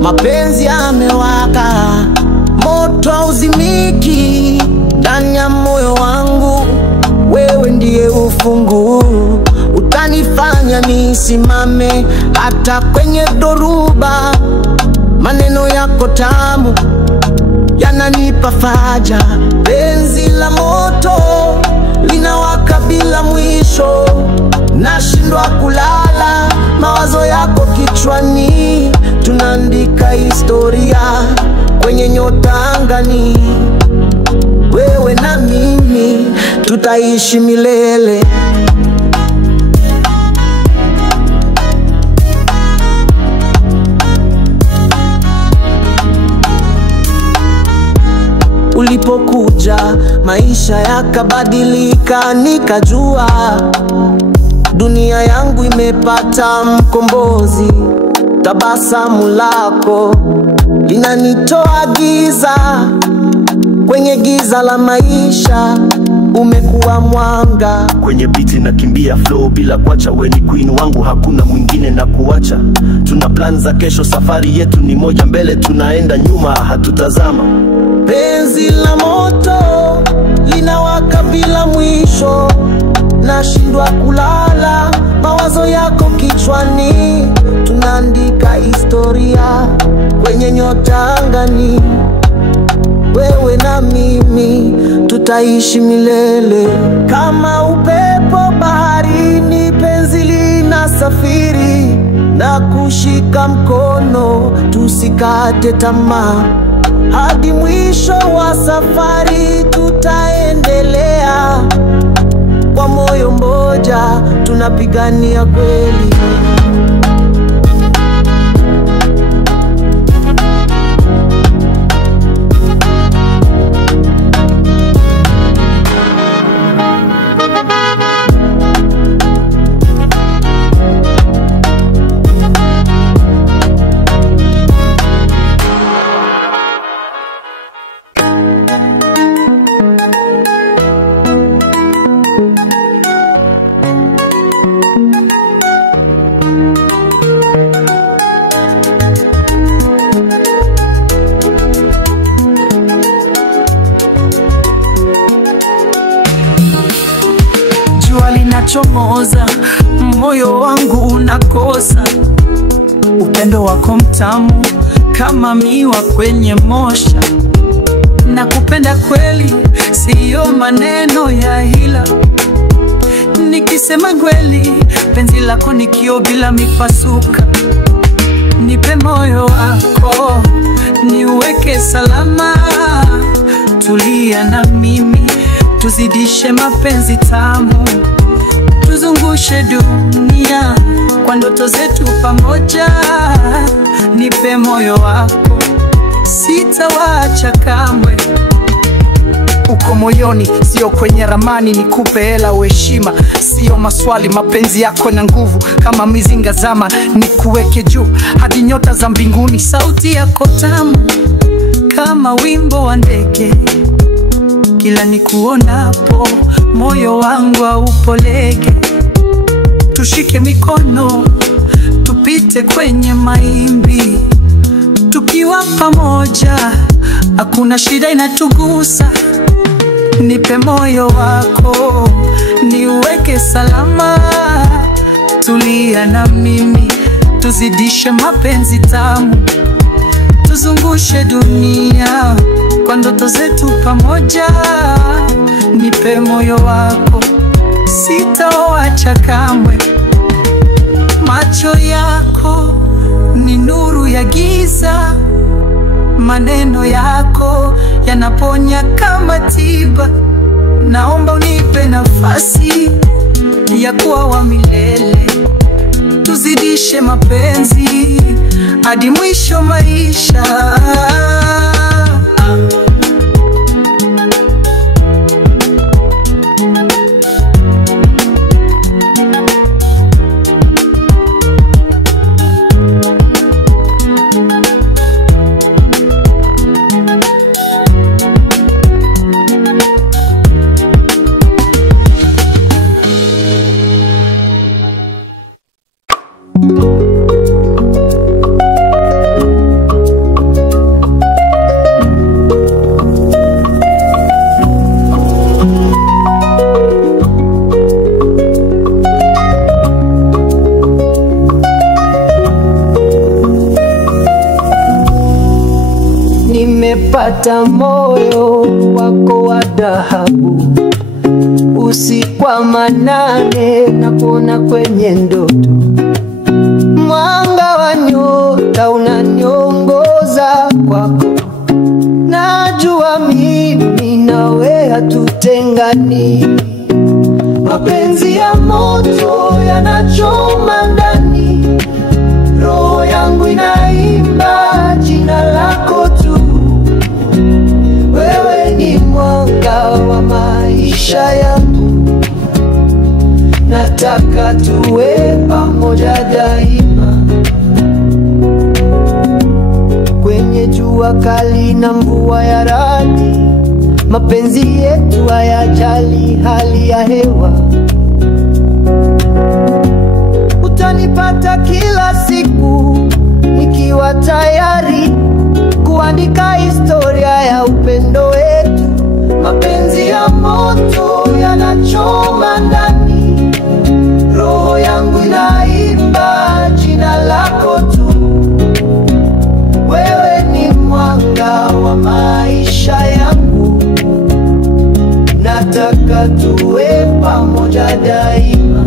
Mapenzi yamewaka, moto hauzimiki ndani ya moyo wangu. Wewe ndiye ufunguo, utanifanya nisimame hata kwenye dhoruba. Maneno yako tamu yananipa faraja. Penzi la moto linawaka bila mwisho, nashindwa kulala, mawazo yako kichwani. Tunaandika historia kwenye nyota angani. Wewe na mimi tutaishi milele. Ulipokuja maisha yakabadilika, nikajua dunia yangu imepata mkombozi. Tabasamu lako linanitoa giza, kwenye giza la maisha umekuwa mwanga. Kwenye biti na kimbia flow bila kuacha, we ni queen wangu, hakuna mwingine na kuacha. Tuna plan za kesho, safari yetu ni moja, mbele tunaenda, nyuma hatutazama. Penzi la moto linawaka bila mwisho, nashindwa kulala, mawazo yako kichwani. Tunaandika historia kwenye nyota angani. Wewe na mimi tutaishi milele. Kama upepo baharini, penzi linasafiri na kushika mkono, tusikate tamaa. Hadi mwisho wa safari tutaendelea, kwa moyo mmoja tunapigania kweli. Chomoza, moyo wangu unakosa. Upendo wako mtamu kama miwa kwenye mosha. Nakupenda kweli, siyo maneno ya hila. Nikisema kweli, penzi lako ni kioo bila mipasuka. Nipe moyo wako, niweke salama. Tulia na mimi, tuzidishe mapenzi tamu. Tuzungushe dunia kwa ndoto zetu pamoja. Nipe moyo wako, sitawacha kamwe. Uko moyoni, sio kwenye ramani. Nikupe hela uheshima, sio maswali. Mapenzi yako na nguvu kama mizinga zama. Nikuweke juu hadi nyota za mbinguni. Sauti yako tamu kama wimbo wa ndege. Kila nikuonapo moyo wangu haupoleke. Tushike mikono tupite kwenye maimbi. Tukiwa pamoja hakuna shida inatugusa. Nipe moyo wako, niweke salama. Tulia na mimi, tuzidishe mapenzi tamu. Tuzungushe dunia kwa ndoto zetu pamoja. Nipe moyo wako, sitawacha kamwe. Macho yako ni nuru ya giza. Maneno yako yanaponya kama tiba. Naomba unipe nafasi ya kuwa wa milele. Tuzidishe mapenzi hadi mwisho maisha. nimepata moyo wako wa dhahabu. Usiku wa manane na kuona kwenye ndoto, mwanga wa nyota unaniongoza kwako. Najua mimi nawe hatutengani, mapenzi ya moto yanachoma ndani, roho yangu inaimba jina lako tu. Wewe ni mwanga wa maisha yangu, nataka tuwe pamoja daima. Kwenye jua kali na mvua ya radi, mapenzi yetu hayajali hali ya hewa. Utanipata kila siku nikiwa tayari kuandika historia ya upendo wetu. Mapenzi ya moto yanachoma ndani, roho yangu inaimba jina lako tu. Wewe ni mwanga wa maisha yangu, nataka tuwe pamoja daima.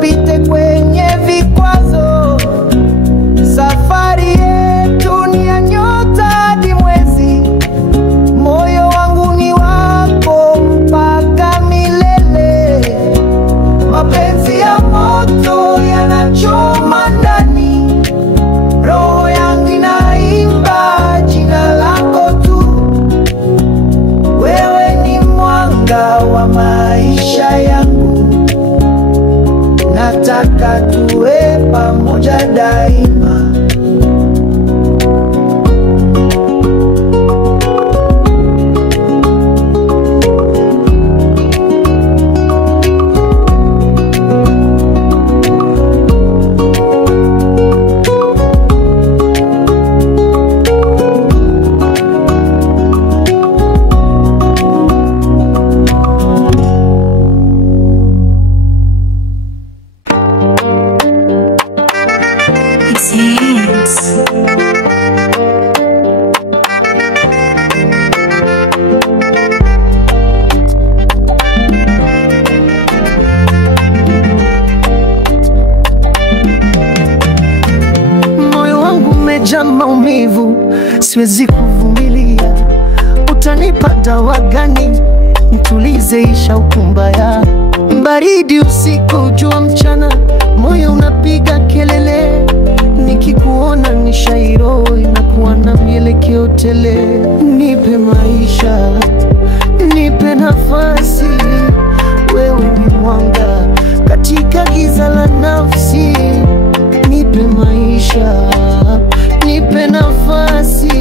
Pite kwenye vikwazo, safari yetu ni ya nyota hadi mwezi. Moyo wangu ni wako mpaka milele. Mapenzi ya moto yanachoma ndani, roho yangu inaimba jina lako tu. Wewe ni mwanga wa maisha yangu, nataka tuwe pamoja daima. Maumivu siwezi kuvumilia, utanipa dawa gani nitulize isha ukumbaya? Baridi usiku, jua mchana, moyo unapiga kelele. Nikikuona ni shairo inakuwa na mielekeo tele. Nipe maisha, nipe nafasi, wewe ni mwanga katika giza la nafsi. Nipe maisha, nipe nafasi,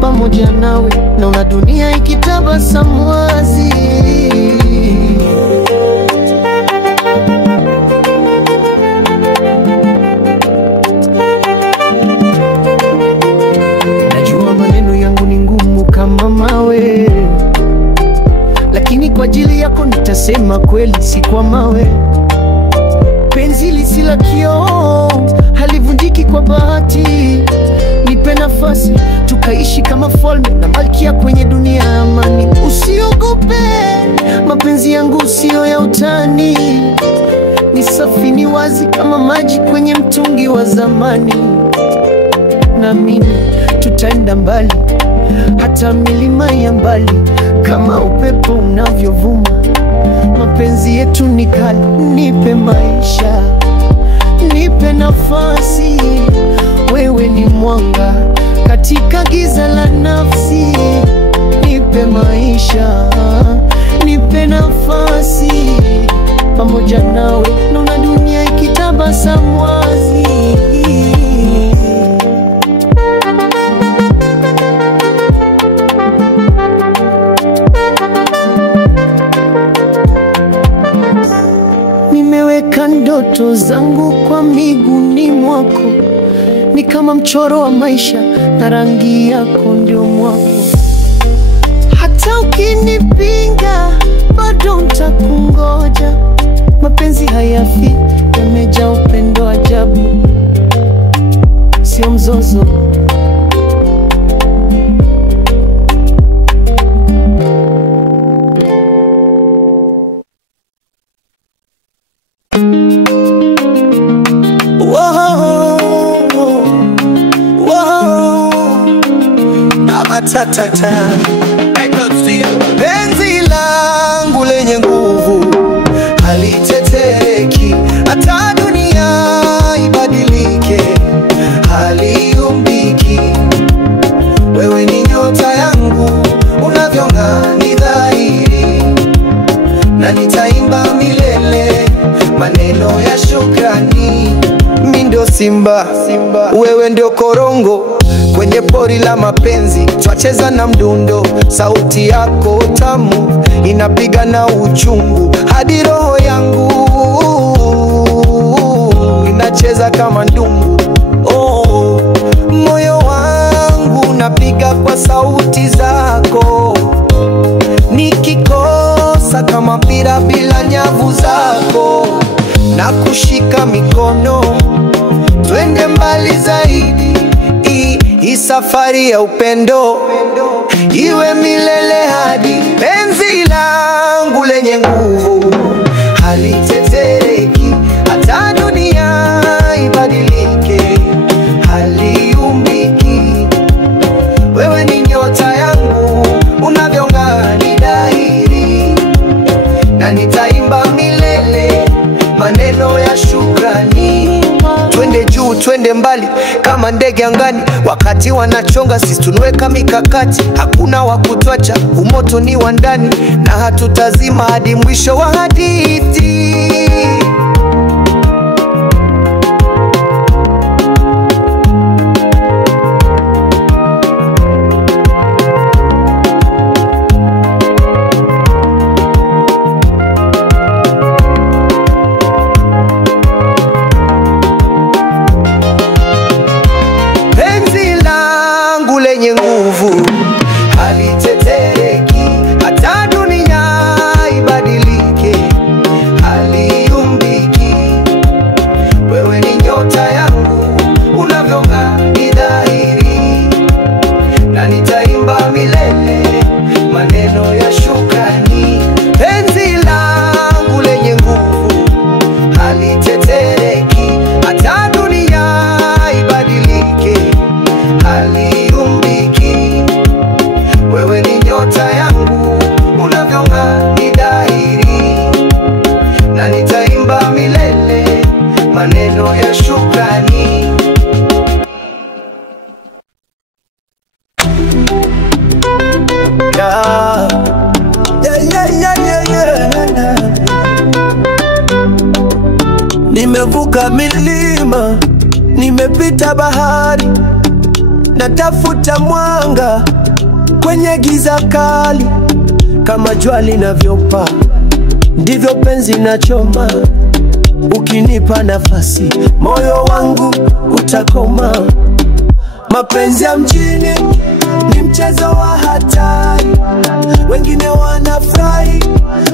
pamoja nawe naona dunia ikitabasamu wazi. Najua maneno yangu ni ngumu kama mawe, lakini kwa ajili yako nitasema kweli, si kwa mawe. Penzi lisila kioo halivunjiki kwa bahati. Nipe nafasi tukaishi kama falme na malkia kwenye dunia ya amani. Usiogope, mapenzi yangu sio ya utani, ni safi, ni wazi kama maji kwenye mtungi wa zamani. Na mimi tutaenda mbali, hata milima ya mbali, kama upepo unavyovuma. Mapenzi yetu ni kali. Nipe maisha, nipe nafasi, wewe ni mwanga katika giza la nafsi. Nipe maisha, nipe nafasi, pamoja nawe naona dunia ikitabasamu wazi. ndoto zangu kwa miguuni mwako, ni kama mchoro wa maisha na rangi yako ndio mwako. Hata ukinipinga bado nitakungoja, mapenzi hayafi, yamejaa upendo ajabu, sio mzozo. Penzi langu lenye nguvu halitetereki, hata dunia ibadilike haliumbiki. Wewe ni nyota yangu, unavyong'aa ni dhahiri, na nitaimba milele maneno ya shukrani. Mimi ndio simba, wewe ndio korongo, kwenye pori la mapenzi twacheza na mdundo. Sauti yako tamu inapiga na uchungu, hadi roho yangu inacheza kama ndungu. Oh, moyo wangu unapiga kwa sauti zako, nikikosa kama mpira bila nyavu zako. Na kushika mikono twende mbali zaidi, hii safari ya upendo iwe milele hadi. Penzi langu lenye nguvu halitetereki, hata dunia ibadilike haliumbiki. Wewe ni nyota yangu, unavyong'aa ni dhahiri, na nitaimba milele maneno ya shukrani. Twende juu, twende mbali kama ndege angani, wakati wanachonga sisi tunweka mikakati. Hakuna wa kutwacha, umoto ni wa ndani, na hatutazima hadi mwisho wa hadithi. Lenye nguvu halitetereki, hata dunia ibadilike haliumbiki. Wewe ni nyota yangu, unavyong'aa ni dhahiri, na nitaimba milele maneno ya shukrani. Penzi langu lenye nguvu halitetereki, hata dunia ibadilike haliumbiki. Wewe ni nyota yangu, unavyong'aa ni dhahiri, na nitaimba milele maneno ya shukrani. Nimevuka milima, nimepita bahari, natafuta mwanga kwenye giza kali. Kama jua linavyopaa, ndivyo penzi nachoma. Ukinipa nafasi, moyo wangu utakoma. Mapenzi ya mjini ni mchezo wa hatari, wengine wanafurahi,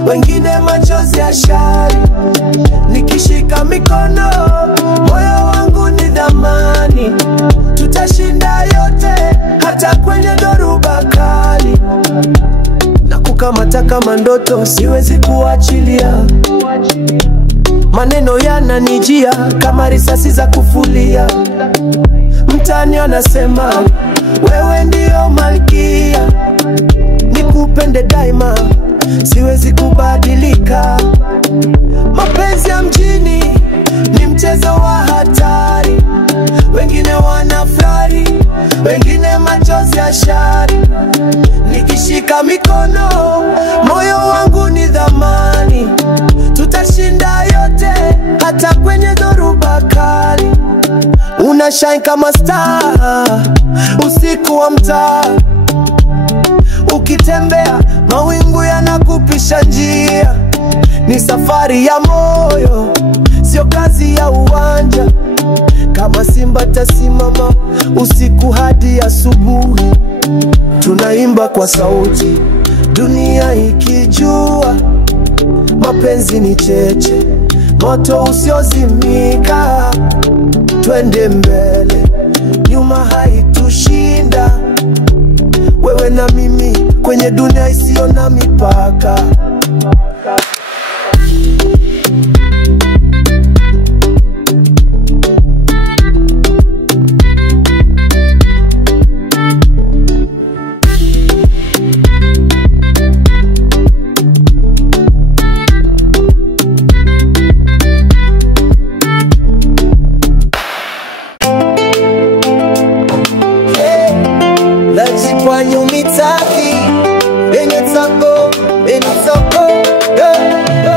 wengine machozi ya shari. Nikishika mikono, moyo wangu ni dhamani, tutashinda yote hata kwenye dhoruba kali. Na kukamata kama ndoto, siwezi kuachilia. Maneno yananijia kama risasi za kufulia. Mtani anasema wewe ndio malkia, nikupende daima, siwezi kubadilika. Mapenzi ya mjini ni mchezo wa hatari, wengine wanafurahi, wengine machozi ya shari. Nikishika mikono, moyo wangu ni dhamani, tutashinda yote hata kwenye dhoruba kali. Una shine kama star usiku wa mtaa, ukitembea mawingu yanakupisha njia. Ni safari ya moyo, sio kazi ya uwanja. Kama simba tasimama usiku hadi asubuhi, tunaimba kwa sauti, dunia ikijua mapenzi ni cheche, moto usiozimika. Twende mbele, nyuma haitushinda. Wewe na mimi kwenye dunia isiyo na mipaka.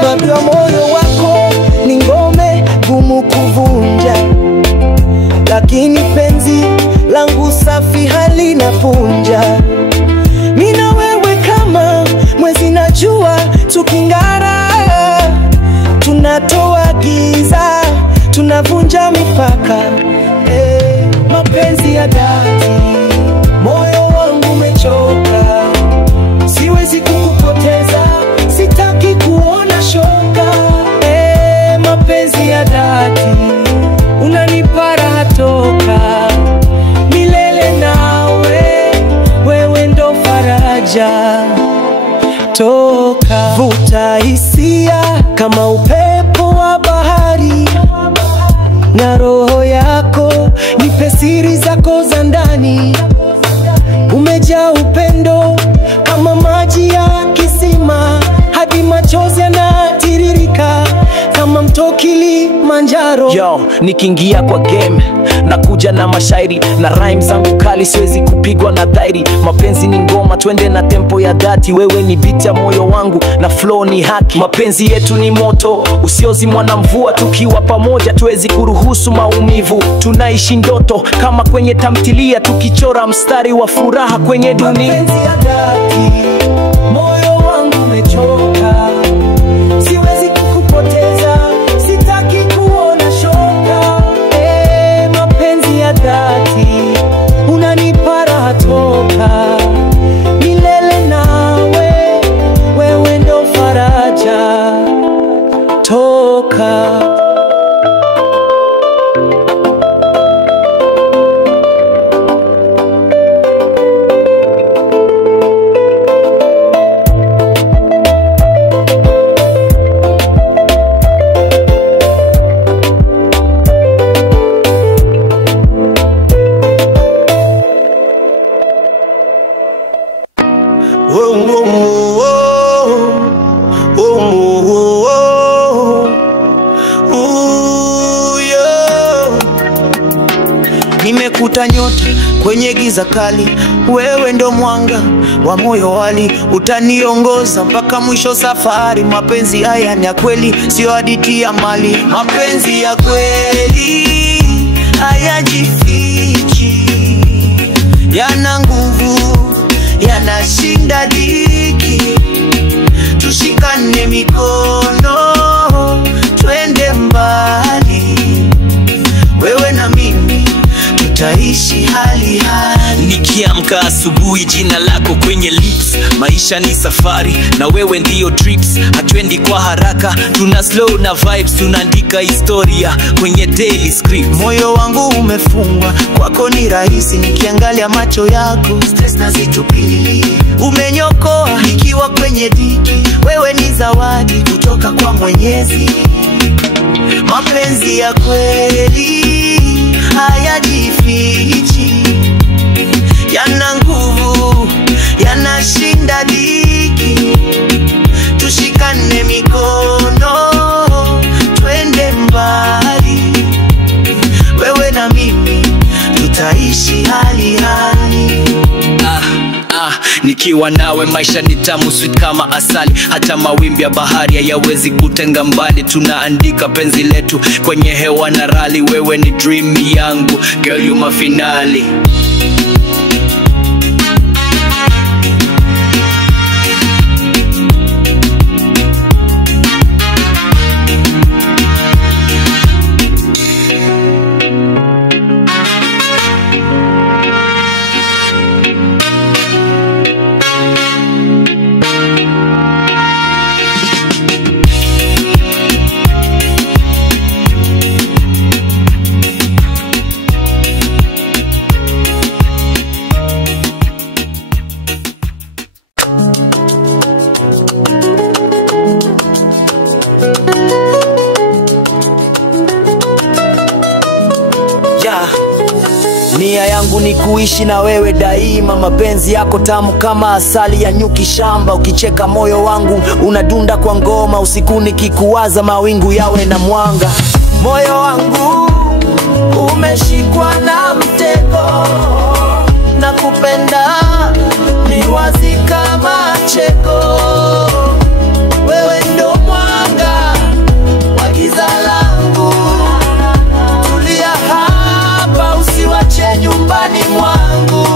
Mabia moyo wako ni ngome gumu kuvunja, lakini penzi langu safi halina punja. Mina wewe kama mwezi na jua, tukingara tunatoa giza, tunavunja mipaka. Mapenzi ya dhati, moyo wangu umechoka, siwezi kukupoteza, sitaki kuona shoka. Mapenzi ya dhati, unanipa raha toka milele, nawe wewe ndo faraja. Toka vuta hisia kama upepo wa bahari, na roho yako nipe siri zako za ndani. Umejaa upendo kama maji ya kisima, hadi machozi yanatiririka kama mto Kilimanjaro. Yo, nikiingia kwa game na kuja na mashairi na rhyme zangu kali, siwezi kupigwa na dhairi. Mapenzi ni ngoma, twende na tempo ya dhati. Wewe ni beat ya moyo wangu na flow ni haki. Mapenzi yetu ni moto usiozimwa na mvua, tukiwa pamoja tuwezi kuruhusu maumivu. Tunaishi ndoto kama kwenye tamthilia, tukichora mstari wa furaha kwenye dunia. Mapenzi ya dhati, moyo wangu umechoka, siwezi kukupoteza, sitaki kuona shoka. Mapenzi ya dhati, unanipa raha toka milele, nawe wewe ndo faraja. Toka nimekuta nyota kwenye giza kali, wewe ndo mwanga wa moyo wali, utaniongoza mpaka mwisho safari. Mapenzi haya ni ya kweli, sio hadithi ya mali. Mapenzi ya kweli hayajifichi, yana nguvu, yanashinda dhiki. Tushikane mikono, twende mbali, wewe na mimi tutaishi hali hali. Nikiamka asubuhi jina lako kwenye lips, maisha ni safari na wewe ndio trips. Hatuendi kwa haraka, tuna slow na vibes, tunaandika historia kwenye daily script. Moyo wangu umefungwa, kwako ni rahisi, nikiangalia macho yako stress nazitupili. Umenyokoa nikiwa kwenye dhiki, wewe ni zawadi kutoka kwa Mwenyezi. Mapenzi ya kweli hayajifichi, yana nguvu, yanashinda dhiki. Tushikane mikono, twende mbali, wewe na mimi tutaishi hali hali. Nikiwa nawe maisha ni tamu sweet kama asali, hata mawimbi ya bahari hayawezi kutenga mbali. Tunaandika penzi letu kwenye hewa na rali, wewe ni dream yangu, girl you my finale. yangu ni kuishi na wewe daima. Mapenzi yako tamu kama asali ya nyuki shamba. Ukicheka moyo wangu unadunda kwa ngoma. Usiku nikikuwaza mawingu yawe na mwanga. Moyo wangu umeshikwa na mtego, na kupenda ni wazi kama cheko. Wewe ndo mwanga wa giza langu, tulia hapa usiwache nyumbani mwangu.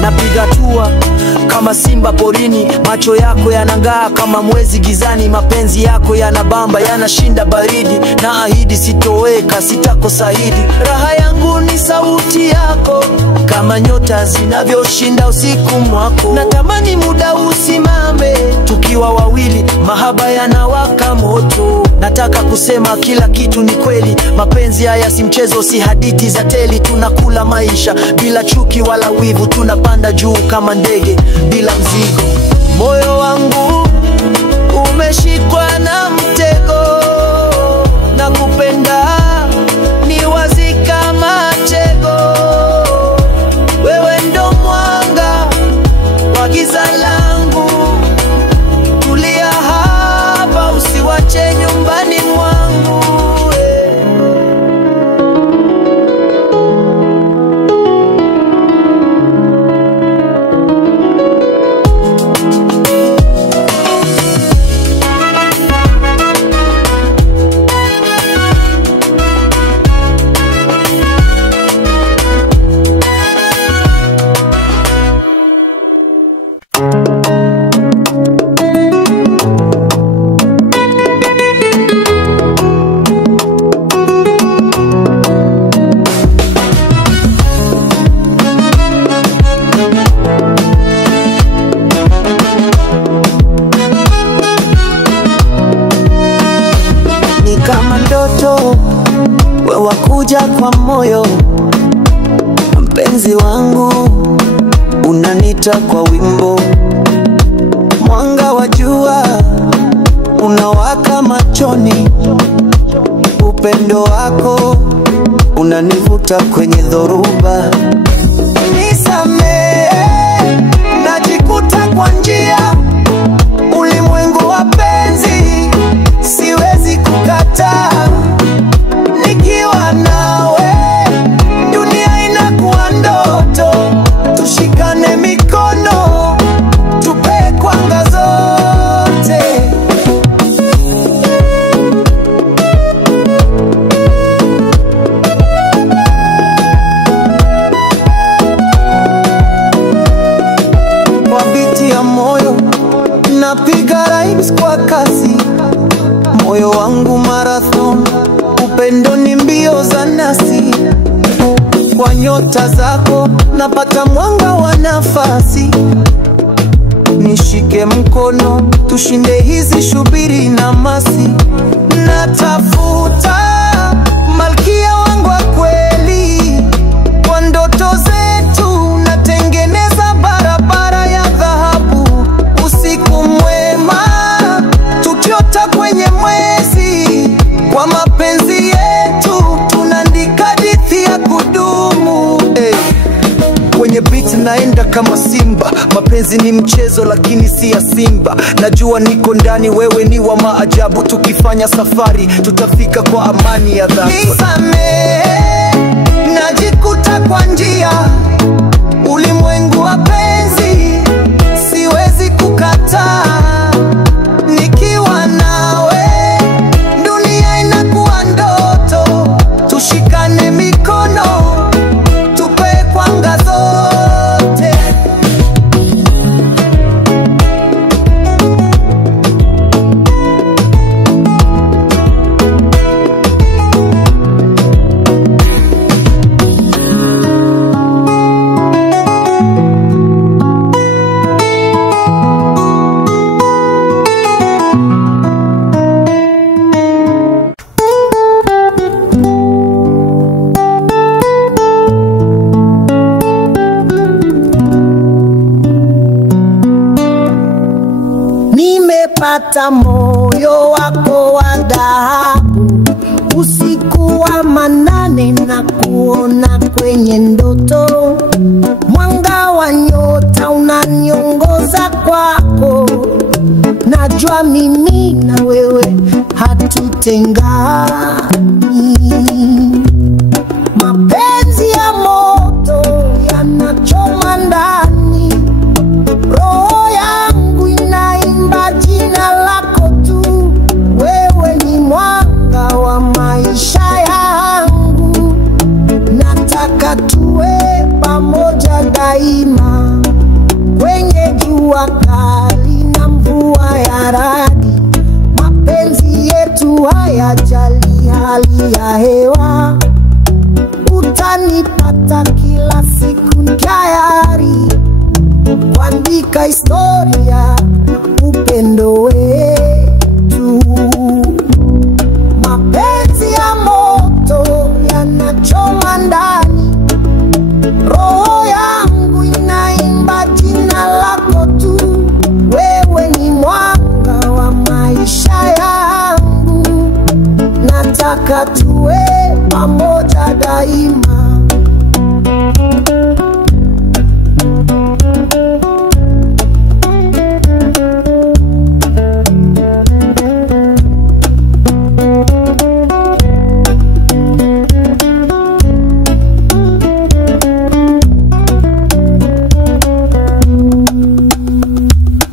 Napiga tua kama simba porini, macho yako yanang'aa kama mwezi gizani. Mapenzi yako yanabamba, yanashinda baridi, na ahidi sitoweka, sitakosaidi. Raha yangu ni sauti yako, kama nyota zinavyoshinda usiku mwako. Natamani muda usimame, tukiwa wawili, mahaba yanawaka moto. Nataka kusema kila kitu ni kweli, mapenzi haya si mchezo, si hadithi za teli. Tunakula maisha bila chuki wala wivu, tunapanda juu kama ndege bila mzigo. Moyo wangu umeshikwa na mtego, na kupenda ni wazi kama cheko. Wewe ndo mwanga wa giza langu, tulia hapa usiwache nyumbani mwangu. Kama ndoto wewe kuja kwa moyo, mpenzi wangu unanita kwa wimbo. Mwanga wa jua unawaka machoni, upendo wako unanivuta kwenye dhoruba. Nisamehe, najikuta kwa njia, ulimwengu wa penzi siwezi kukataa. Nikiwa nawe dunia inakuwa ndoto, tushikane mikono tupe kwanga zote. Kwa biti ya moyo napiga rhymes kwa kasi, moyo wangu marathon, upendo ni mbio za nasi. Kwa nyota zako napata mwanga wa nafasi, nishike mkono tushinde hizi shubiri na masi. Natafuta malkia wangu wa kweli, kwa ndoto zetu natengeneza barabara ya dhahabu. Usiku mwema tukiota kwenye mwezi, kwa mapenzi yetu tunaandika hadithi ya kudumu. Kwenye beat naenda kama simba, mapenzi ni mchezo lakini si ya simba. Najua niko ndani, wewe ni wa maajabu, tukifanya safari tutafika kwa amani ya dhati. Nisamehe, najikuta kwa njia, ulimwengu wa penzi siwezi kukataa. Nikiwa nawe dunia inakuwa ndoto, tushikane mikono tupe kwanga zote. nimepata moyo wako wa dhahabu. Usiku wa manane na kuona kwenye ndoto, mwanga wa nyota unaniongoza kwako. Najua mimi na wewe hatutengani. Mapenzi ya moto yanachoma ndani, roho yangu inaimba jina lako tu. Wewe ni mwanga wa maisha yangu, nataka tuwe pamoja daima, kwenye jua kali na mvua ya radi. Mapenzi yetu hayajali hali ya hewa, utanipata kila siku tayari kuandika historia upendo wetu. Mapenzi ya moto yanachoma ndani, roho yangu inaimba jina lako tu. Wewe ni mwanga wa maisha yangu, nataka tuwe pamoja daima.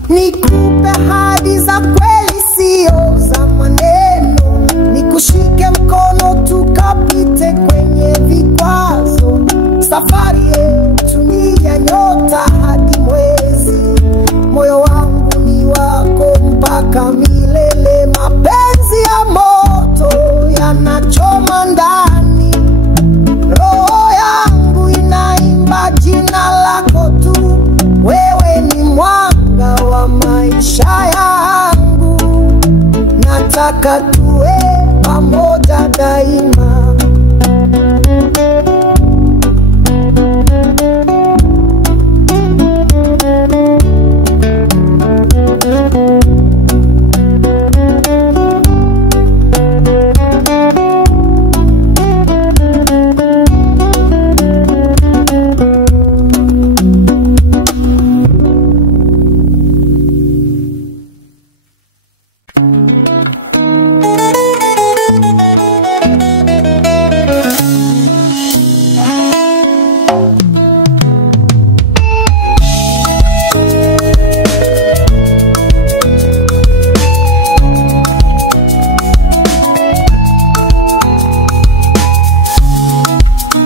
Nikupe hadi za kweli, sio za maneno. Nikushike mkono tukapite kwenye vikwazo. Safari yetu ni ya nyota hadi mwezi. Moyo wangu ni wako mpaka milele. Mapenzi ya moto yanachoma ndani, roho yangu inaimba jina lako tu. Wewe ni mwanga wa maisha yangu, nataka tuwe pamoja daima.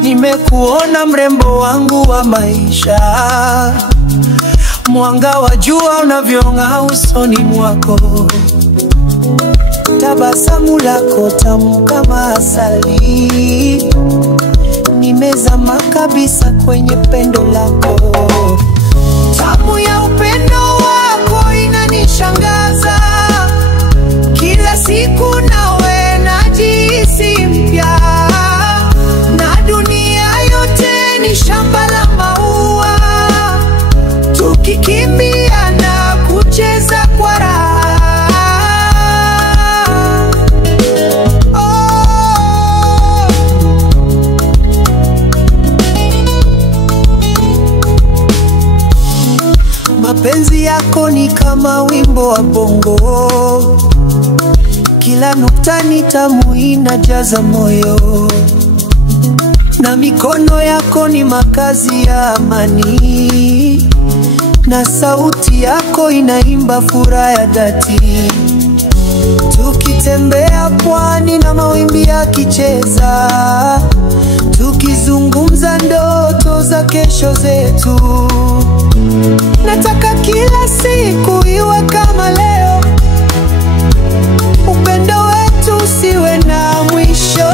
Nimekuona mrembo wangu wa maisha, mwanga wa jua unavyong'aa usoni mwako. Tabasamu lako tamu kama asali, nimezama kabisa kwenye pendo lako. Tamu ya upendo wako inanishangaza, kila siku nawe najihisi mpya. Na dunia yote ni shamba la maua, tukikimbia na kucheza kwa raha. Oh. Mapenzi yako ni kama wimbo wa bongo, kila nukta ni tamu inajaza moyo. Na mikono yako ni makazi ya amani, na sauti yako inaimba furaha ya dhati. Tukitembea pwani na mawimbi yakicheza, tukizungumza ndoto za kesho zetu. Nataka kila siku iwe kama leo, upendo wetu usiwe na mwisho.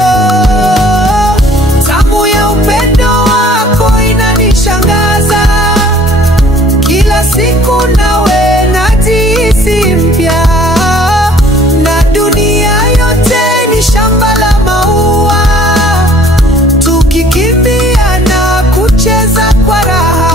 Tamu ya upendo wako inanishangaza, kila siku nawe najihisi mpya. Na dunia yote ni shamba la maua, tukikimbia na kucheza kwa raha.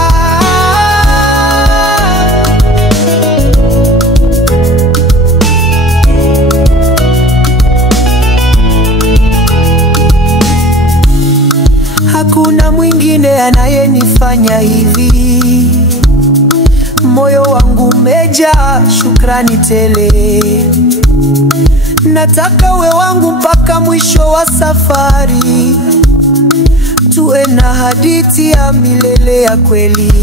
hakuna mwingine anayenifanya hivi. Moyo wangu umejaa shukrani tele, nataka uwe wangu mpaka mwisho wa safari, tuwe na hadithi ya milele ya kweli.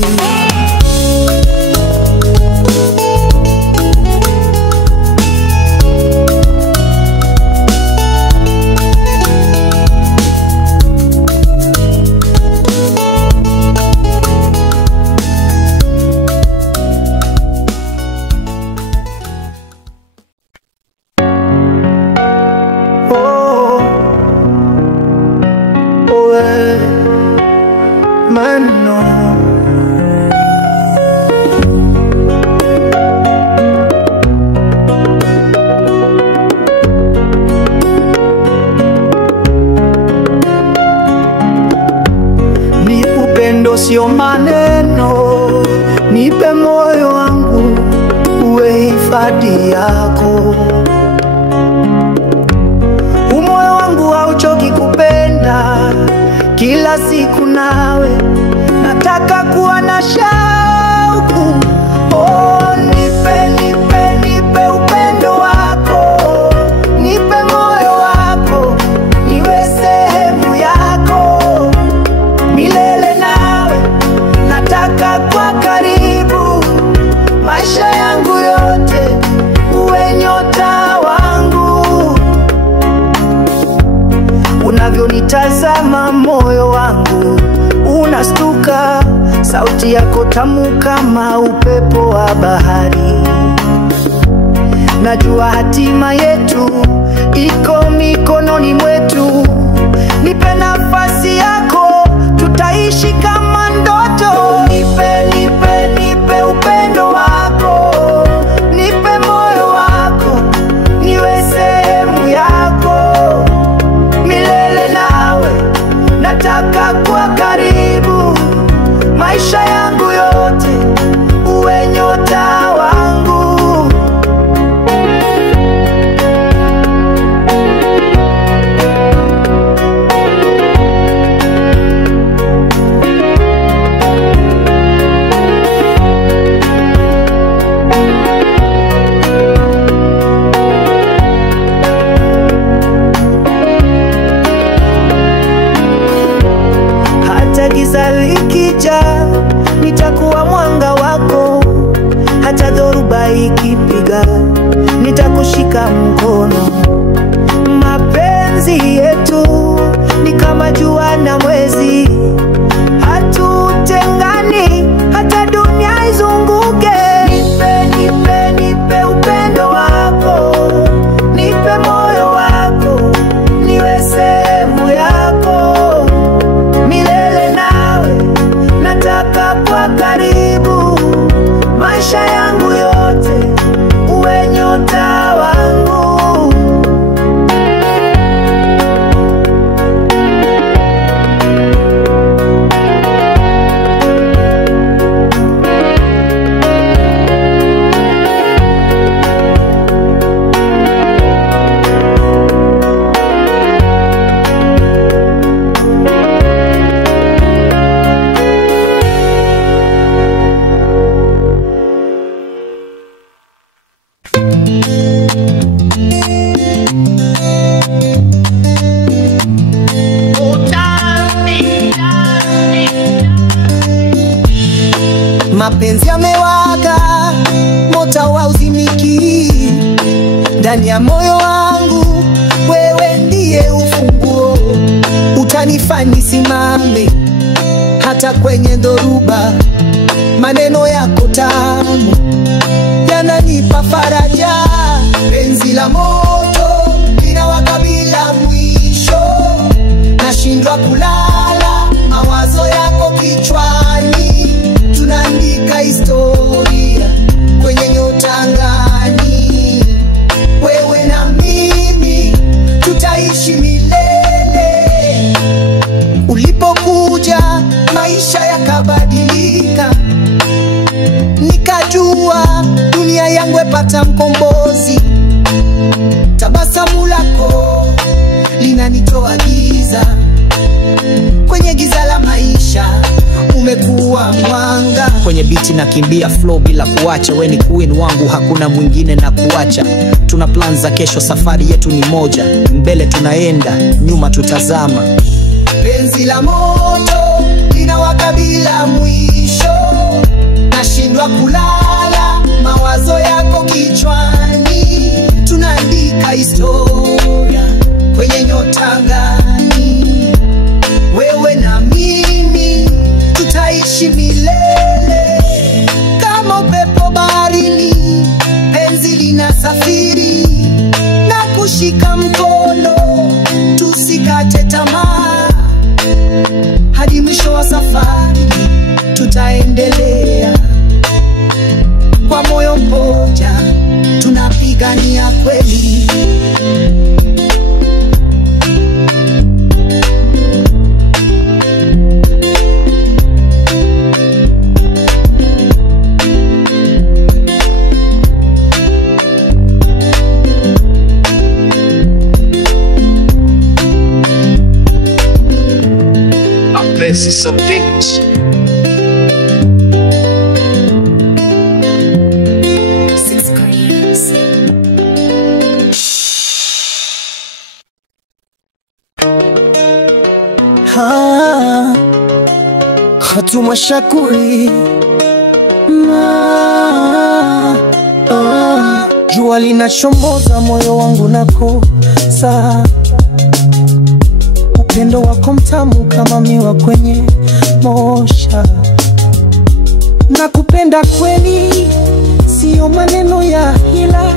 Sio maneno, nipe moyo wangu uwe hifadhi yako. Moyo wangu hauchoki kupenda, kila siku nawe nataka kuwa na shauku. Oh, nipe upendo wako, nipe moyo wako, niwe sehemu yako milele. Nataka kwa karibu maisha yangu yote, uwe nyota wangu. Unavyonitazama moyo wangu unastuka, sauti yako tamu kama upepo wa bahari. Najua hatima yetu iko mikononi mwetu, nipe nafasi yako, tutaishi kama ndoto. Nipe upendo wako, nipe moyo wako, niwe sehemu yako milele. Nawe nataka kwa karibu maisha yangu yote, uwe nyota wangu. Giza likija, nitakuwa mwanga wako. Hata dhoruba ikipiga, nitakushika mkono. Mapenzi yetu ni kama jua na mwezi, hatutengani hata dunia izunguke. Nipe upendo wako, nipe moyo wako, niwe sehemu yako milele. Nawe nataka kwa karibu maisha yangu yote, uwe nyota wangu. Mapenzi yamewaka, moto hauzimiki ndani ya moyo wangu. Wewe ndiye ufunguo, utanifanya nisimame hata kwenye dhoruba. Maneno yako tamu yananipa faraja. Penzi la moto linawaka bila mwisho, nashindwa kulala, mawazo yako kichwani. Tunaandika historia kwenye nyota angani, wewe na mimi tutaishi milele. Ulipokuja maisha yakabadilika, nikajua dunia yangu epata mkombozi. Tabasamu lako linanitoa giza, kwenye giza biti na kimbia flow bila kuacha. We ni queen wangu, hakuna mwingine na kuacha. Tuna plan za kesho, safari yetu ni moja. Mbele tunaenda, nyuma tutazama. Penzi la moto linawaka bila mwisho, nashindwa kulala, mawazo yako kichwani. Tunaandika historia kwenye nyota gani? Wewe na mimi tutaishi milele kama upepo baharini. Penzi linasafiri na kushika mkono, tusikate tamaa hadi mwisho wa safari. Tutaendelea kwa moyo mmoja, tunapigania kweli. See some things. Six Koreans. Fatuma Shakuri. Jua linachomoza, moyo wangu nakosa. Upendo wako mtamu kama miwa kwenye mosha. Nakupenda kweli, sio maneno ya hila.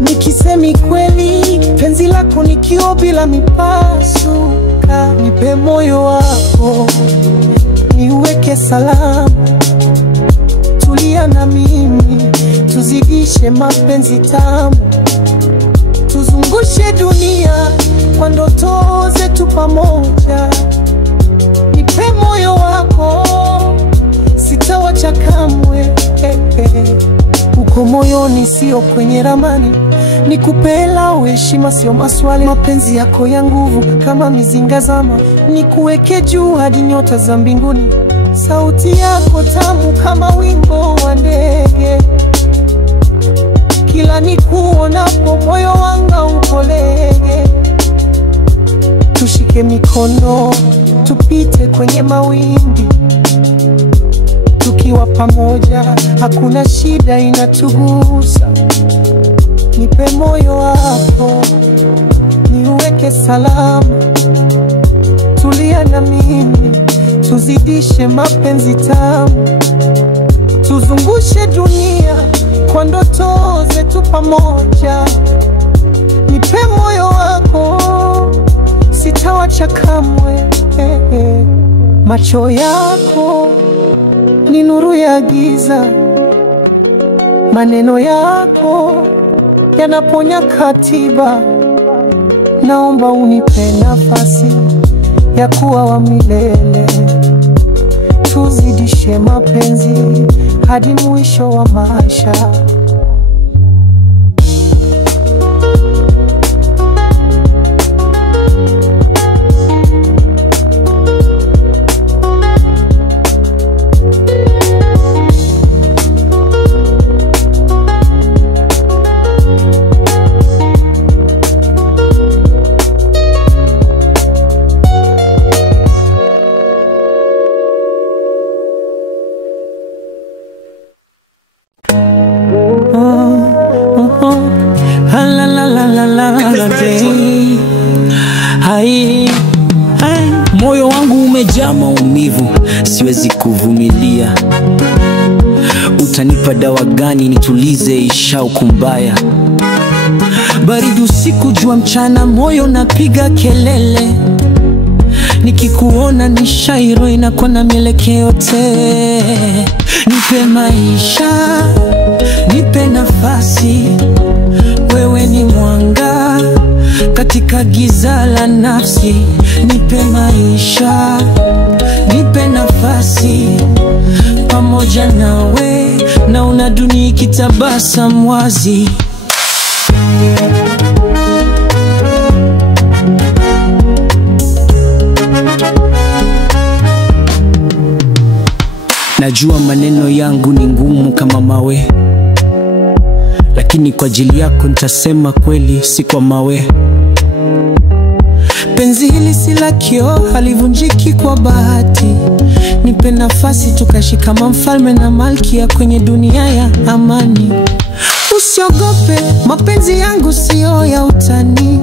Nikisemi kweli, penzi lako ni kioo bila mipasuka. Nipe moyo wako, niweke salama. Tulia na mimi, tuzidishe mapenzi tamu. Tuzungushe dunia kwa ndoto zetu pamoja. Nipe moyo wako, sitawacha kamwe. Uko moyoni, sio kwenye ramani. Nikupela heshima, sio maswali. Mapenzi yako ya nguvu kama mizinga zama. Nikuweke juu hadi nyota za mbinguni. Sauti yako tamu kama wimbo wa ndege. Kila nikuonapo moyo wangu upolege. Tushike mikono, tupite kwenye mawimbi. Tukiwa pamoja, hakuna shida inatugusa. Nipe moyo wako, niweke salama. Tulia na mimi, tuzidishe mapenzi tamu. Tuzungushe dunia kwa ndoto zetu pamoja. Nipe moyo wako, sitawacha kamwe. Macho yako ni nuru ya giza. Maneno yako yanaponya katiba. Naomba unipe nafasi ya kuwa wa milele. Tuzidishe mapenzi hadi mwisho wa maisha. Moyo wangu umejaa maumivu, siwezi kuvumilia. Utanipa dawa gani nitulize ishauku mbaya? Baridi usiku, jua mchana, moyo napiga kelele. Nikikuona ni shairo inakuwa na mielekeo te. Nipe maisha, nipe nafasi. Wewe ni mwanga katika giza la nafsi. Nipe maisha, nipe nafasi. Pamoja nawe naona dunia ikitabasamu wazi. Najua maneno yangu ni ngumu kama mawe, lakini kwa ajili yako nitasema kweli, si kwa mawe. Penzi hili si la kioo, halivunjiki kwa bahati. Nipe nafasi tukaishi kama mfalme na malkia kwenye dunia ya amani. Usiogope, mapenzi yangu sio ya utani.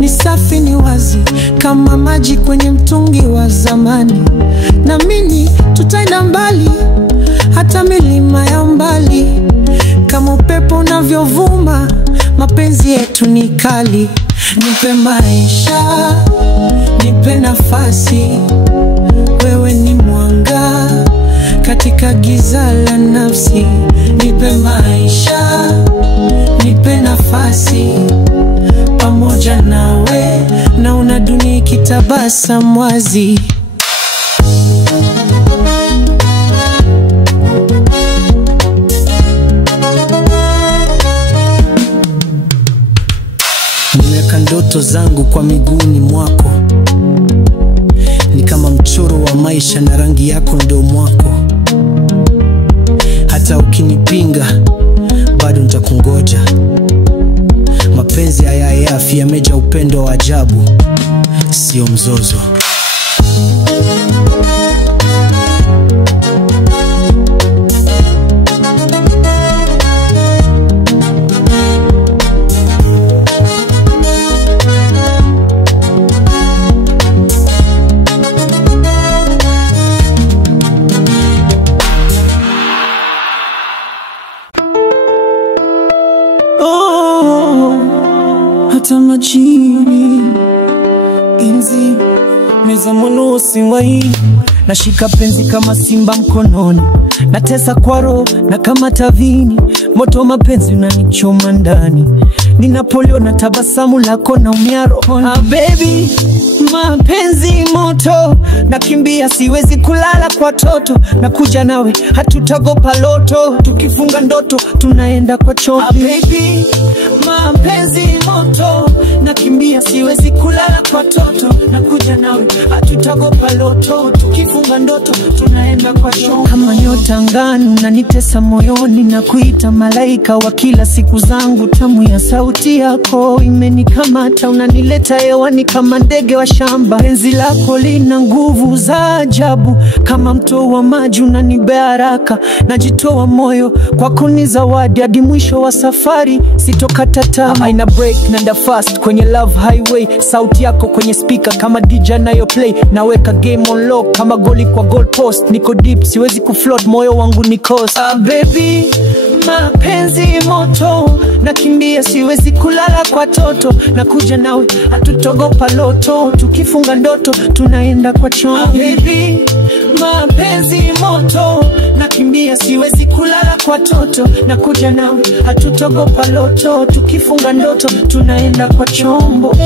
Ni safi, ni wazi kama maji kwenye mtungi wa zamani. Na mimi tutaenda mbali, hata milima ya mbali. Kama upepo unavyovuma, mapenzi yetu ni kali. Nipe maisha, nipe nafasi. Wewe ni mwanga katika giza la nafsi. Nipe maisha, nipe nafasi. Pamoja nawe naona dunia ikitabasamu wazi. Nimeweka ndoto zangu kwa miguuni mwako, ni kama mchoro wa maisha na rangi yako ndo mwako. Hata ukinipinga bado nitakungoja. Mapenzi haya yafi, yameja upendo wa ajabu, sio mzozo. Hata majini inzi meza mwanosi wai. Nashika penzi kama simba mkononi, natesa kwa roho na kama tavini. Moto mapenzi unanichoma ndani, ninapoliona tabasamu lako na umia rohoni. Baby, mapenzi moto, nakimbia siwezi kulala kwa toto. Nakuja nawe hatutagopa loto, tukifunga ndoto tunaenda kwa chombo. Baby, mapenzi moto, nakimbia siwezi kulala kwa toto. Nakuja nawe hatutagopa loto, tukifunga ndoto tunaenda kwa chombo. Kama nyota angani unanitesa moyoni, na kuita malaika wa kila siku zangu. Tamu ya sauti yako imenikamata, unanileta hewani kama ndege wa shamba. Penzi lako lina nguvu za ajabu, kama mto wa maji unanibeba haraka. Najitoa moyo kwako ni zawadi, hadi mwisho wa safari sitokata tamaa. Aina break nenda fast kwenye love highway, sauti yako kwenye speaker kama DJ nayo play. Naweka game on lock kama goli kwa goal post. Niko deep siwezi kufloat, moyo wangu ni coast. Baby, mapenzi moto, nakimbia siwezi kulala kwa toto. Nakuja nawe hatutogopa loto, tukifunga ndoto tunaenda kwa chombo. Baby, mapenzi moto, nakimbia siwezi kulala kwa toto. Nakuja nawe hatutogopa loto, tukifunga ndoto tunaenda kwa chombo.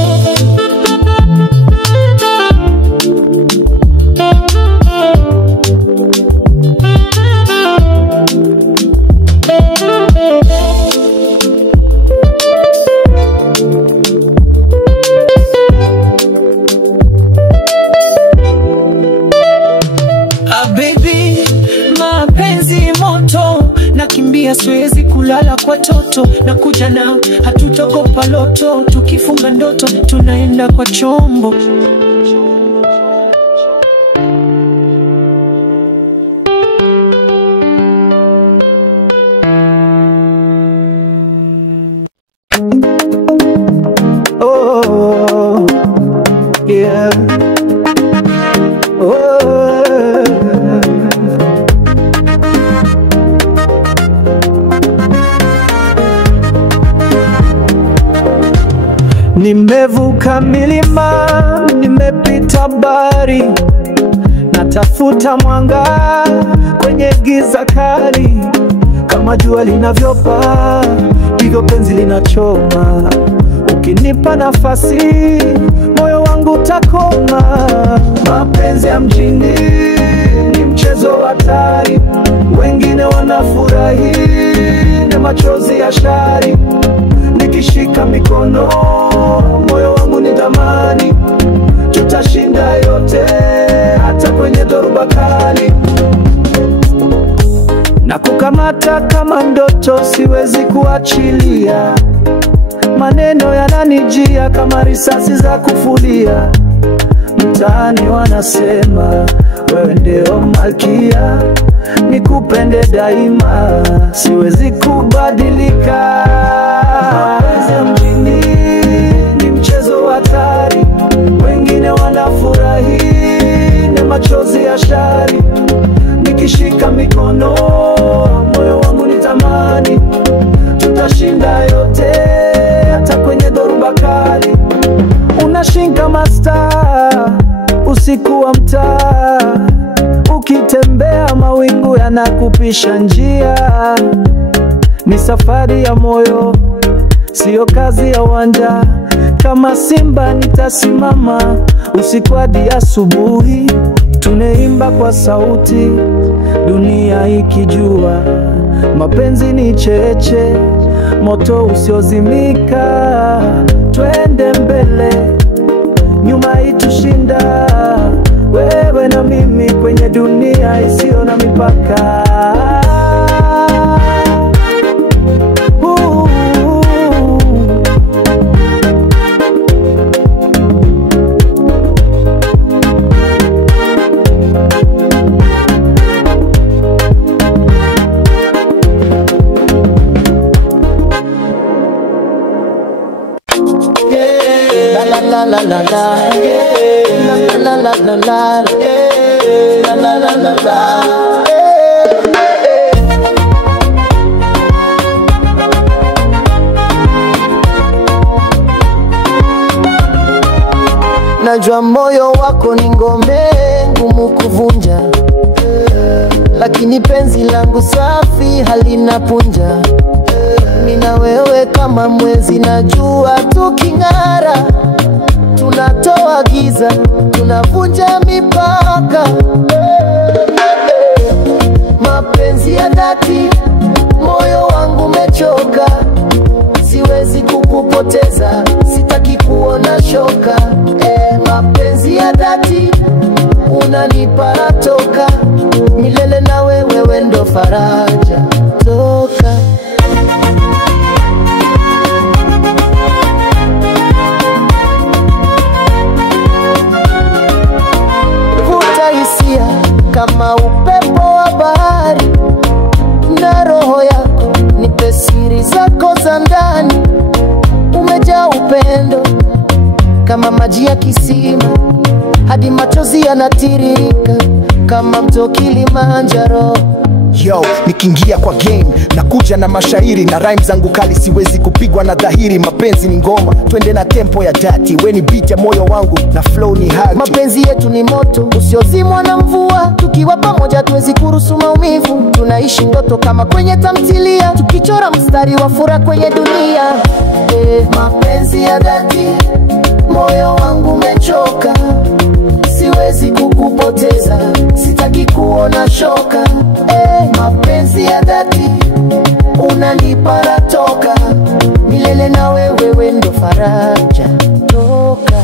Baby, mapenzi moto, nakimbia siwezi kulala kwa toto. Nakuja na hatutogopa loto, tukifunga ndoto tunaenda kwa chombo. Oh, yeah. Nimevuka milima, nimepita bahari, natafuta mwanga kwenye giza kali. Kama jua linavyopaa, ndivyo penzi linachoma. Ukinipa nafasi, moyo wangu utakoma. Mapenzi ya mjini ni mchezo hatari, wengine wanafurahi na machozi ya shari. Nikishika mikono, moyo wangu ni damani. Tutashinda yote, hata kwenye dhoruba kali. kukamata kama ndoto, siwezi kuachilia. Maneno yananijia kama risasi za kufulia. Mtaani wanasema wewe ndio malkia, nikupende daima, siwezi kubadilika. Mapenzi ya mjini ni mchezo hatari, wengine wanafurahi na machozi ya shari. Nikishika mikono moyo wangu nitamani, tutashinda yote hata kwenye dhoruba kali. Unashinda mastaa usiku wa mtaa, ukitembea mawingu yanakupisha njia. Ni safari ya moyo, sio kazi ya wanja. Kama simba nitasimama usiku hadi asubuhi, tuneimba kwa sauti dunia ikijua. Mapenzi ni cheche, moto usiozimika. Twende mbele, nyuma itushinda. Wewe na mimi kwenye dunia isiyo na mipaka. La la la la, la la la la la, la la la la la. Najua moyo wako ni ngome ngumu kuvunja, lakini penzi langu safi halina punja. Mina wewe kama mwezi na jua tuking'ara, tunatoa giza, tunavunja mipaka. Mapenzi ya dhati, moyo wangu umechoka, siwezi kukupoteza, sitaki kuona shoka. Mapenzi ya dhati, unanipa natoka, milele na wewe ndo faraja. Toka kama upepo wa bahari, na roho yako nipe siri zako za ndani. Umejaa upendo kama maji ya kisima, hadi machozi yanatiririka kama mto Kilimanjaro. Yo, nikiingia kwa game nakuja na mashairi na rhyme zangu kali, siwezi kupigwa na dhahiri. Mapenzi ni ngoma, twende na tempo ya dhati. We ni beat ya moyo wangu na flow ni haki. Mapenzi yetu ni moto usiozimwa na mvua, tukiwa pamoja tuwezi kuruhusu maumivu. Tunaishi ndoto kama kwenye tamthilia, tukichora mstari wa furaha kwenye dunia. Mapenzi ya dhati, moyo wangu umechoka, siwezi kukupoteza, sitaki kuona shoka. Mapenzi ya dhati, unanipa natoka, milele na wewe ndo faraja. Toka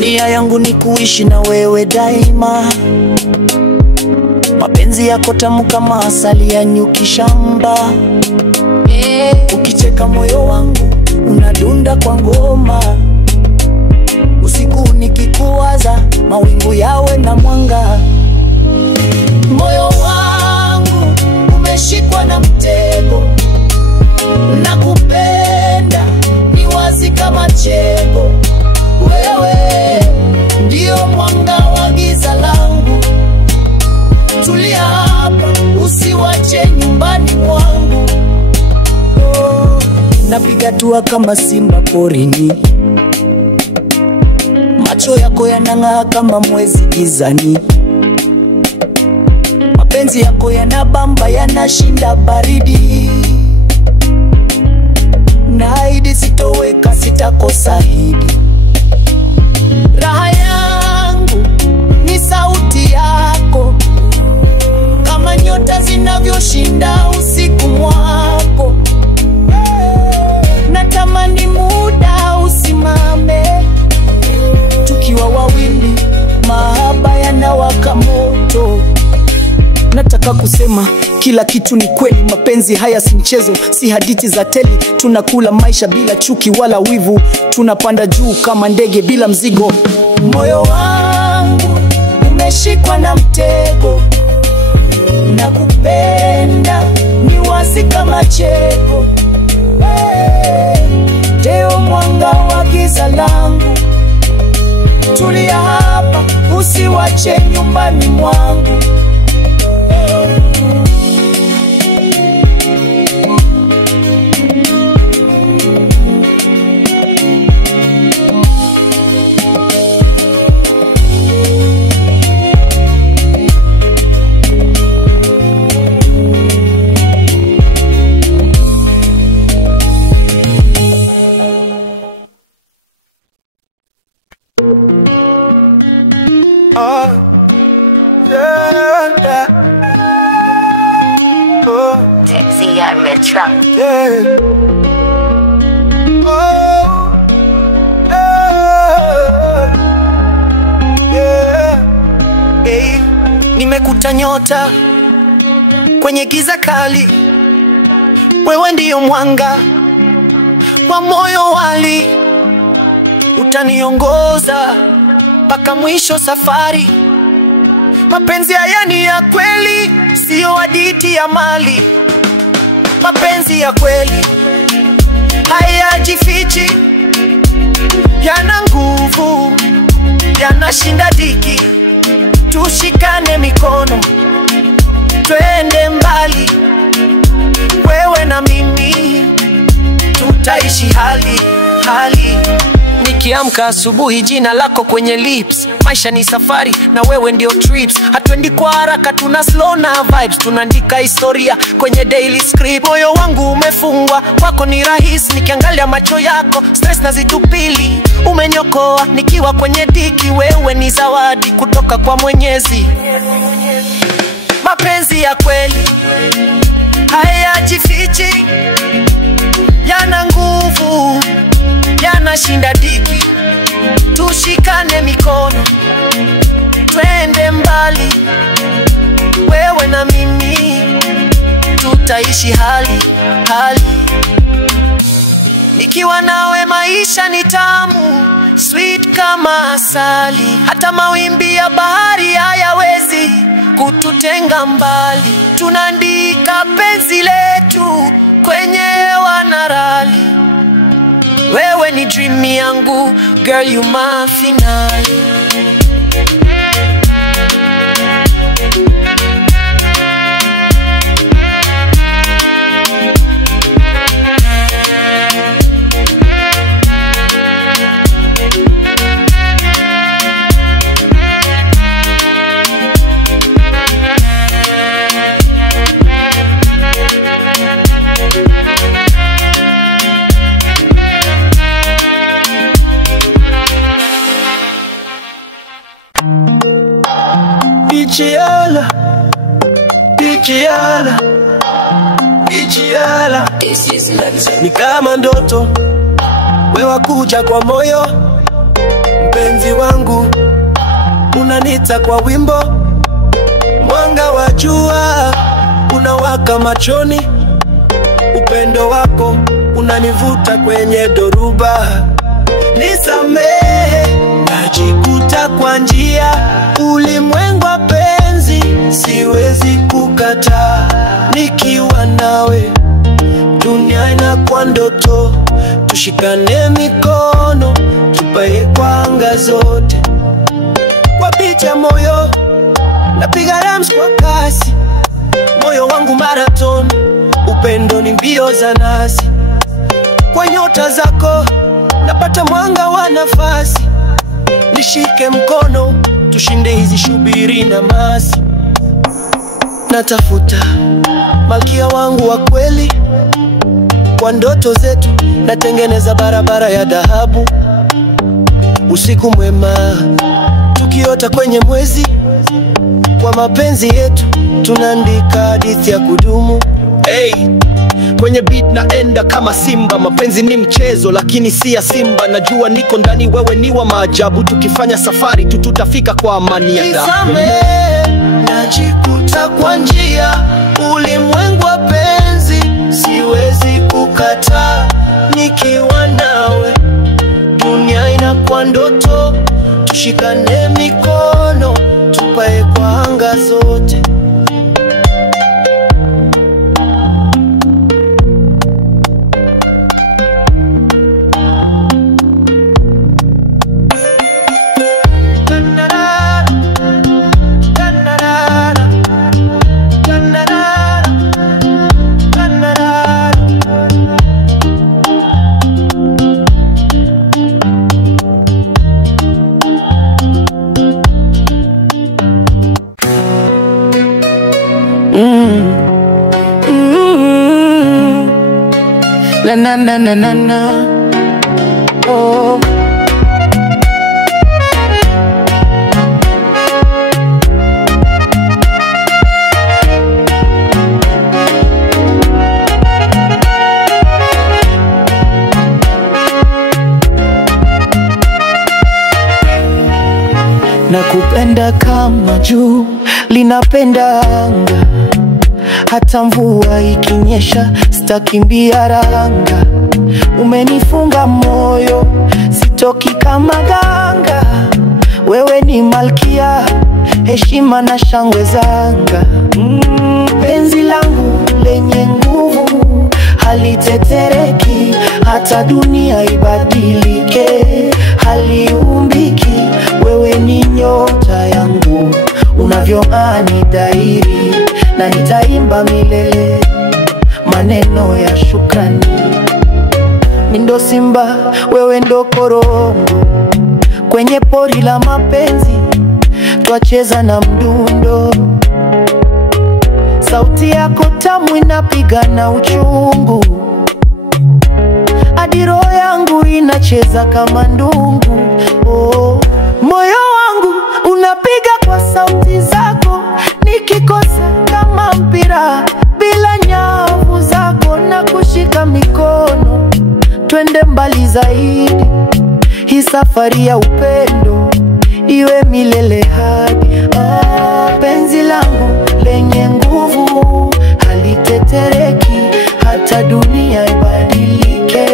nia yangu ni kuishi na wewe daima. Mapenzi yako tamu kama asali ya nyuki shamba. Ukicheka moyo wangu unadunda kwa ngoma. Usiku nikikuwaza mawingu yawe na mwanga. Moyo wangu umeshikwa na mtego. unapiga tua kama simba porini. Macho yako yanang'aa kama mwezi gizani. Mapenzi yako yanabamba, yanashinda baridi. Naahidi sitoweka, sitakosa hidi. Raha yangu ni sauti yako, kama nyota zinavyoshinda usiku mwako. Natamani muda usimame, tukiwa wawili, mahaba yanawaka moto. Nataka kusema kila kitu ni kweli, mapenzi haya si mchezo, si hadithi za teli. Tunakula maisha bila chuki wala wivu, tunapanda juu kama ndege bila mzigo. Moyo wangu umeshikwa na mtego, nakupenda ni wazi kama cheko. Deo mwanga wa giza langu, tulia hapa usiwache nyumbani mwangu. Nimekuta nyota kwenye giza kali, wewe ndiyo mwanga wa moyo wali. Utaniongoza mpaka mwisho safari. Mapenzi haya ni ya kweli, sio hadithi ya mali. Mapenzi ya kweli hayajifichi, yana nguvu, yanashinda dhiki. Tushikane mikono, twende mbali. Wewe na mimi tutaishi hali. Nikiamka asubuhi jina lako kwenye lips. Maisha ni safari na wewe ndio trips. Hatuendi kwa haraka, tuna slow na vibes. Tunaandika historia kwenye daily script. Moyo wangu umefungwa, kwako ni rahisi. Nikiangalia macho yako, stress na zitupili. Umeniokoa nikiwa kwenye dhiki. Wewe ni zawadi kutoka kwa Mwenyezi. Mapenzi ya kweli hayajifichi, yana nguvu, yanashinda dhiki. Tushikane mikono, twende mbali. Wewe na mimi tutaishi hali. Nikiwa nawe maisha ni tamu, sweet kama asali. Hata mawimbi ya bahari hayawezi kututenga mbali. Tunaandika penzi letu kwenye hewa na rali. Wewe ni dream yangu, girl you my finale. Ichiala ni kama ndoto, wewe kuja kwa moyo. Mpenzi wangu unanita kwa wimbo, mwanga wa jua unawaka machoni. Upendo wako unanivuta kwenye dhoruba. Nisamehe, najikuta kwa njia. Ulimwengu wa penzi siwezi kukataa. Nikiwa nawe dunia inakuwa ndoto. Tushikane mikono, tupae kwa anga zote. Kwa picha moyo napiga rams kwa kasi. Moyo wangu marathon, upendo ni mbio za nasi. Kwa nyota zako, napata mwanga wa nafasi. Nishike mkono, tushinde hizi shubiri na masi. Natafuta malkia wangu wa kweli, kwa ndoto zetu natengeneza barabara ya dhahabu. Usiku mwema tukiota kwenye mwezi, kwa mapenzi yetu tunaandika hadithi ya kudumu. Hey, kwenye beat naenda kama simba. Mapenzi ni mchezo lakini si ya simba. Najua niko ndani, wewe ni wa maajabu. Tukifanya safari tu tutafika kwa amani ya dhahabu. Najikuta kwa njia ulimwengu wa penzi, siwezi kukataa nikiwa nawe. Dunia inakuwa ndoto, tushikane mikono, tupae kwa anga zote. Na na na na na, oh. Nakupenda kama juu linapenda anga, hata mvua ikinyesha sitakimbia ranga. Umenifunga moyo, sitoki kama ganga. Wewe ni malkia, heshima na shangwe zanga. Penzi langu lenye nguvu, halitetereki hata dunia ibadilike, haliumbiki. Wewe ni nyota yangu, unavyong'aa ni dhahiri, na nitaimba milele maneno ya shukrani. Mindo simba, wewe ndo korongo, kwenye pori la mapenzi twacheza na mdundo. Sauti yako tamu inapiga na uchungu, hadi roho yangu inacheza kama ndungu. Oh, moyo wangu unapiga kwa sauti zako, nikikosa kama mpira bila nyavu zako. Na kushika mikono, twende mbali zaidi, hii safari ya upendo iwe milele hadi. Penzi langu lenye nguvu, halitetereki hata dunia ibadilike,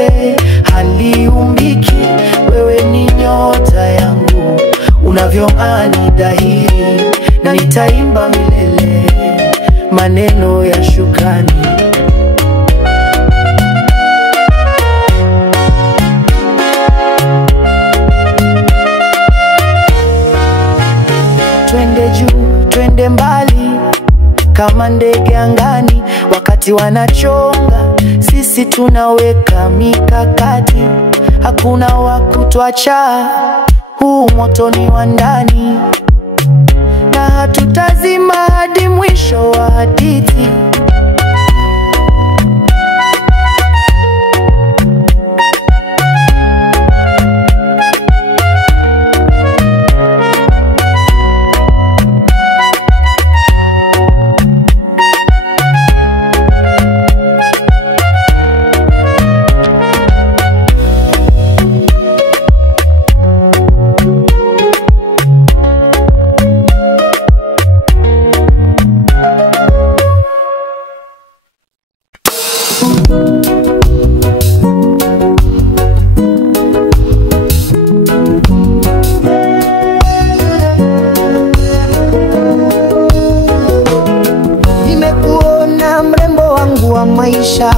haliumbiki. Wewe ni nyota yangu, unavyong'aa ni dhahiri, na nitaimba milele maneno ya shukrani. Twende juu, twende mbali kama ndege angani. Wakati wanachonga, sisi tunaweka mikakati. Hakuna wa kutuacha, huu moto ni wa ndani, na hatutazima hadi mwisho wa hadithi.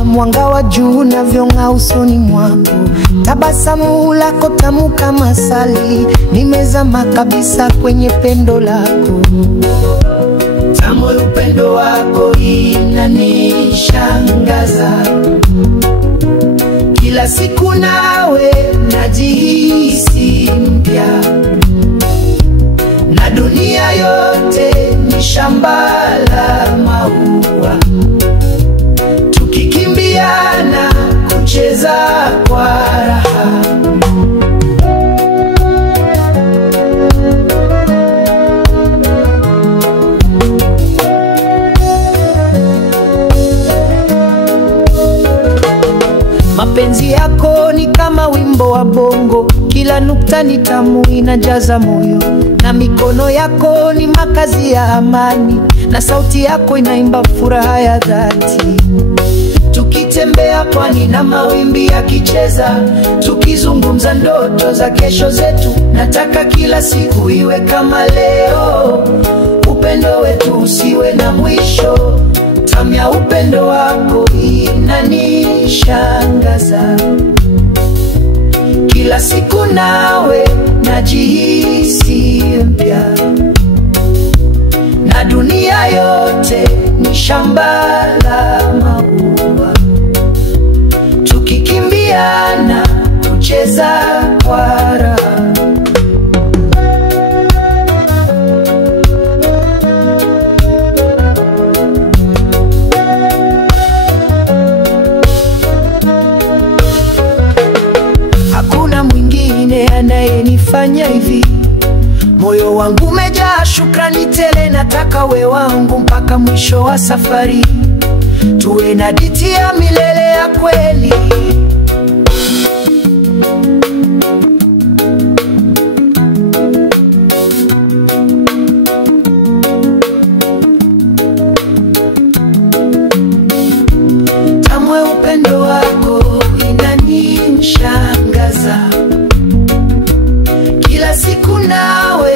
Mwanga wa juu unavyong'aa usoni mwako, tabasamu lako tamu kama asali. Nimezama kabisa kwenye pendo lako, tamu upendo wako inanishangaza. Kila siku ni shamba la maua, tukikimbiana kucheza kwa raha. Mapenzi yako ni kama wimbo wa bongo, kila nukta ni tamu inajaza moyo, na mikono yako ni makazi ya amani, na sauti yako inaimba furaha ya dhati. Tukitembea pwani na mawimbi yakicheza, tukizungumza ndoto za kesho zetu, nataka kila siku iwe kama leo, upendo wetu usiwe na mwisho. Tamu ya upendo wako inanishangaza, kila siku nawe najihisi mpya, na dunia yote ni shamba la maua, tukikimbiana kucheza kwa raha. Anayenifanya hivi, moyo wangu umejaa shukrani tele, nataka we wangu mpaka mwisho wa safari, tuwe na diti ya milele ya kweli. Tamwe upendo wako inanishangaza, kila siku nawe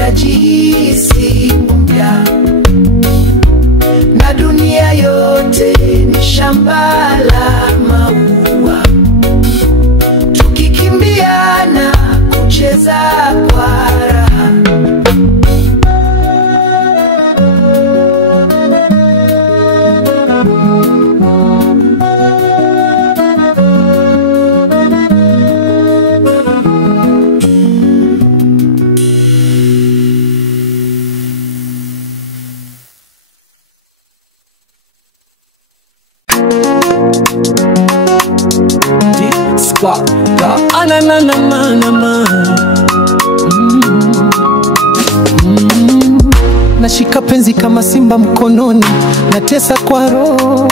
najihisi mpya, na dunia yote ni shamba la maua, tukikimbiana kucheza kwa raha. Nashika penzi kama simba mkononi, natesa kwa roho,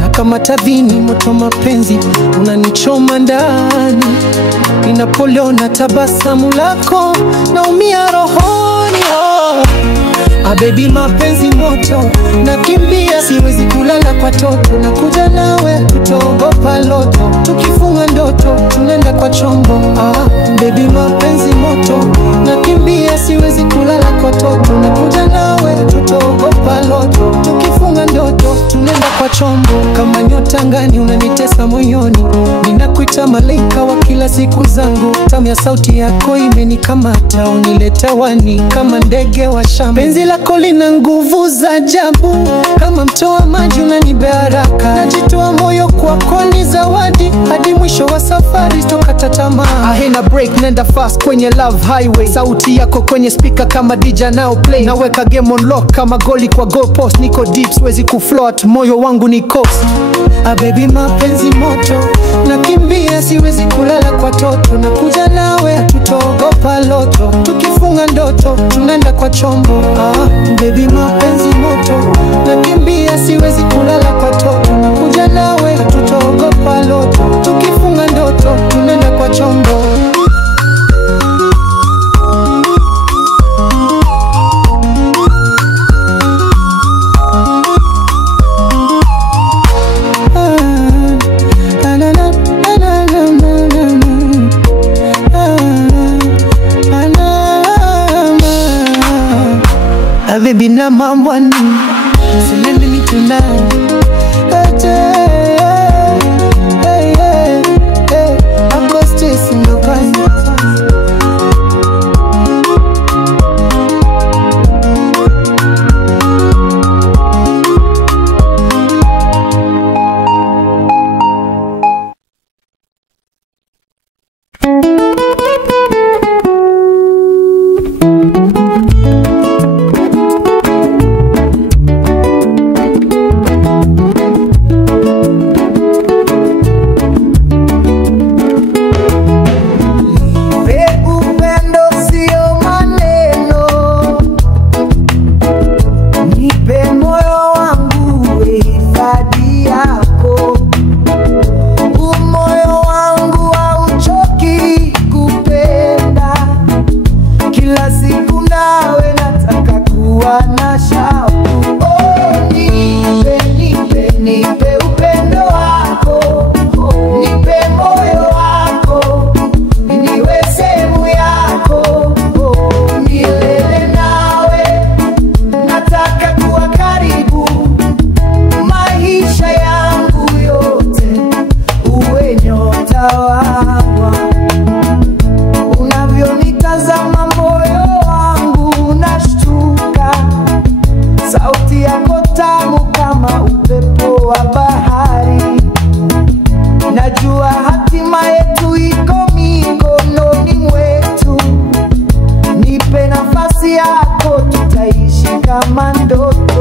na kama tadhini moto mapenzi unanichoma ndani. Ninapoliona tabasamu lako naumia rohoni. Ah baby, mapenzi moto, nakimbia siwezi kulala kwa toto, nakuja nawe tutogopa loto, tukifunga ndoto tunaenda kwa chombo. Ah baby, mapenzi moto, nakimbia siwezi kulala kwa toto, nakuja nawe tutogopa loto, tukifunga ndoto tunaenda kwa chombo. Kama nyota angani unanitesa moyoni, ninakuita malaika wa kila siku zangu, tamu ya sauti yako imenikamata, unileta wani kama ndege wa shamba. Penzi lako lina nguvu za ajabu, kama mtoa maji unanibea haraka, najitoa moyo kwako ni zawadi, hadi mwisho wa safari sitokata tamaa. Ahina break, nenda fast kwenye love highway, sauti yako kwenye speaker kama DJ now play, naweka game on lock kama goli kwa goal post, niko deep siwezi kufloat, moyo wangu ni coast. Ah baby, mapenzi moto, nakimbia siwezi kulala kwa toto, nakuja nawe tutogopa loto, tukifunga ndoto tunaenda kwa chombo. Ah baby, mapenzi moto, nakimbia siwezi kulala kwa toto, nakuja nawe tutogopa loto, tukifunga ndoto tunaenda kwa chombo. Baby, na mamwani sinende ni tonight. Hey, ako stress ndo kazi. kama ndoto.